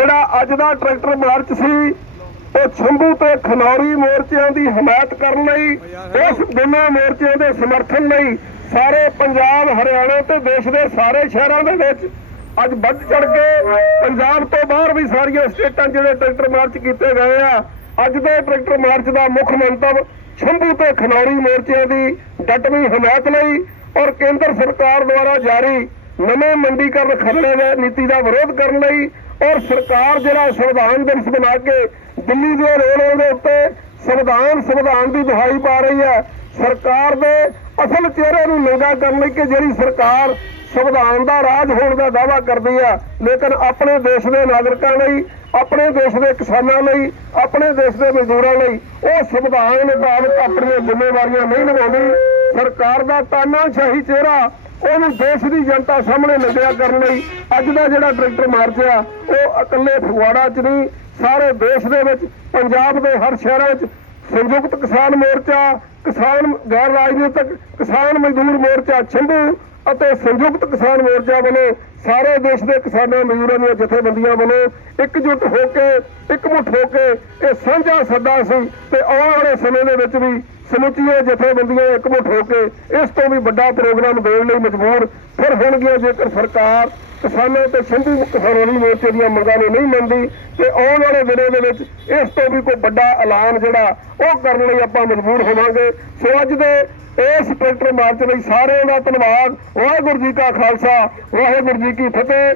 ਜਿਹੜਾ ਅੱਜ ਦਾ tractor March ਸੀ, ਉਹ ਛੰਭੂ ਤੇ ਖਨੌਰੀ ਮੋਰਚਿਆਂ ਦੀ ਹਮਾਇਤ ਕਰਨ ਲਈ, ਉਸ ਦੋਨਾਂ ਮੋਰਚਿਆਂ ਦੇ ਸਮਰਥਨ ਲਈ ਸਾਰੇ ਪੰਜਾਬ, ਹਰਿਆਣਾ ਤੇ ਦੇਸ਼ ਦੇ ਸਾਰੇ ਸ਼ਹਿਰਾਂ ਦੇ ਵਿੱਚ ਅੱਜ ਵੱਧ ਚੜ ਕੇ ਪੰਜਾਬ ਤੋਂ ਬਾਹਰ ਵੀ ਸਾਰੀਆਂ ਸਟੇਟਾਂ ਜਿਹੜੇ ਟਰੈਕਟਰ ਮਾਰਚ ਕੀਤੇ ਗਏ ਆ, ਅੱਜ ਦੇ ਟਰੈਕਟਰ ਮਾਰਚ ਦਾ ਮੁੱਖ ਮੰਤਵ ਛੰਭੂ ਤੇ ਖਨੌਰੀ ਮੋਰਚਿਆਂ ਦੀ ਡਟਵੀਂ ਹਮਾਇਤ ਲਈ ਔਰ ਕੇਂਦਰ ਸਰਕਾਰ ਦੁਆਰਾ ਜਾਰੀ ਨਵੇਂ ਮੰਡੀਕਰਨ ਖਰੜੇ ਦੇ ਨੀਤੀ ਦਾ ਵਿਰੋਧ ਕਰਨ ਲਈ ਔਰ ਸਰਕਾਰ ਜਿਹੜਾ ਸੰਵਿਧਾਨ ਦਿਵਸ ਬਣਾ ਕੇ ਦਿੱਲੀ ਦੇ ਰੇਲਵੇ ਦੇ ਉੱਤੇ ਸੰਵਿਧਾਨ ਸੰਵਿਧਾਨ ਦੀ ਦੁਹਾਈ ਪਾ ਰਹੀ ਹੈ, ਸਰਕਾਰ ਦੇ ਅਸਲ ਚਿਹਰੇ ਨੂੰ ਨੰਗਾ ਕਰਨ ਲਈ ਕਿ ਜਿਹੜੀ ਸਰਕਾਰ ਸੰਵਿਧਾਨ ਦਾ ਰਾਜ ਹੋਣ ਦਾ ਦਾਅਵਾ ਕਰਦੀ ਆ ਲੇਕਿਨ ਆਪਣੇ ਦੇਸ਼ ਦੇ ਨਾਗਰਿਕਾਂ ਲਈ, ਆਪਣੇ ਦੇਸ਼ ਦੇ ਕਿਸਾਨਾਂ ਲਈ, ਆਪਣੇ ਦੇਸ਼ ਦੇ ਮਜ਼ਦੂਰਾਂ ਲਈ ਉਹ ਸੰਵਿਧਾਨ ਮੁਤਾਬਕ ਆਪਣੀਆਂ ਜ਼ਿੰਮੇਵਾਰੀਆਂ ਨਹੀਂ ਨਿਭਾਉਂਦੀ। ਸਰਕਾਰ ਦਾ ਤਾਨਾਸ਼ਾਹੀ ਚਿਹਰਾ ਉਹਨੂੰ ਦੇਸ਼ ਦੀ ਜਨਤਾ ਸਾਹਮਣੇ ਨੰਗਿਆ ਕਰਨ ਲਈ ਅੱਜ ਦਾ ਜਿਹੜਾ ਟਰੈਕਟਰ ਮਾਰਚ ਆ, ਉਹ ਇਕੱਲੇ ਫਗਵਾੜਾ 'ਚ ਨਹੀਂ, ਸਾਰੇ ਦੇਸ਼ ਦੇ ਵਿੱਚ, ਪੰਜਾਬ ਦੇ ਹਰ ਸ਼ਹਿਰਾਂ ਵਿੱਚ ਸੰਯੁਕਤ ਕਿਸਾਨ ਮੋਰਚਾ, ਕਿਸਾਨ ਗੈਰ ਰਾਜਨੀਤਿਕ ਕਿਸਾਨ ਮਜ਼ਦੂਰ ਮੋਰਚਾ ਛੰਭੂ ਅਤੇ ਸੰਯੁਕਤ ਕਿਸਾਨ ਮੋਰਚਾ ਵੱਲੋਂ ਸਾਰੇ ਦੇਸ਼ ਦੇ ਕਿਸਾਨਾਂ ਮਜ਼ਦੂਰਾਂ ਦੀਆਂ ਜਥੇਬੰਦੀਆਂ ਵੱਲੋਂ ਇਕਜੁੱਟ ਹੋ ਕੇ, ਇਕਮੁੱਠ ਹੋ ਕੇ ਇਹ ਸਾਂਝਾ ਸੱਦਾ ਸੀ ਤੇ ਆਉਣ ਵਾਲੇ ਸਮੇਂ ਦੇ ਵਿੱਚ ਵੀ ਸਮੁੱਚੀਆਂ ਜਥੇਬੰਦੀਆਂ ਇਕਮੁੱਠ ਹੋ ਕੇ ਇਸ ਤੋਂ ਵੀ ਵੱਡਾ ਪ੍ਰੋਗਰਾਮ ਦੇਣ ਲਈ ਮਜਬੂਰ, ਫਿਰ ਹੋਣਗੀਆਂ ਜੇਕਰ ਸਰਕਾਰ ਕਿਸਾਨਾਂ ਤੇ ਸੰਧੂ ਕਿਸਾਨੀ ਮੋਰਚੇ ਦੀਆਂ ਮੰਗਾਂ ਨੂੰ ਨਹੀਂ ਮੰਨਦੀ, ਤੇ ਆਉਣ ਵਾਲੇ ਦਿਨਾਂ ਦੇ ਵਿੱਚ ਇਸ ਤੋਂ ਵੀ ਕੋਈ ਵੱਡਾ ਐਲਾਨ ਜਿਹੜਾ ਉਹ ਕਰਨ ਲਈ ਆਪਾਂ ਮਜਬੂਰ ਹੋਵਾਂਗੇ। ਸੋ ਅੱਜ ਦੇ ਇਸ ਟਰੈਕਟਰ ਮਾਰਚ ਲਈ ਸਾਰਿਆਂ ਦਾ ਧੰਨਵਾਦ। ਵਾਹਿਗੁਰੂ ਜੀ ਕਾ ਖਾਲਸਾ, ਵਾਹਿਗੁਰੂ ਜੀ ਕੀ ਫਤਿਹ।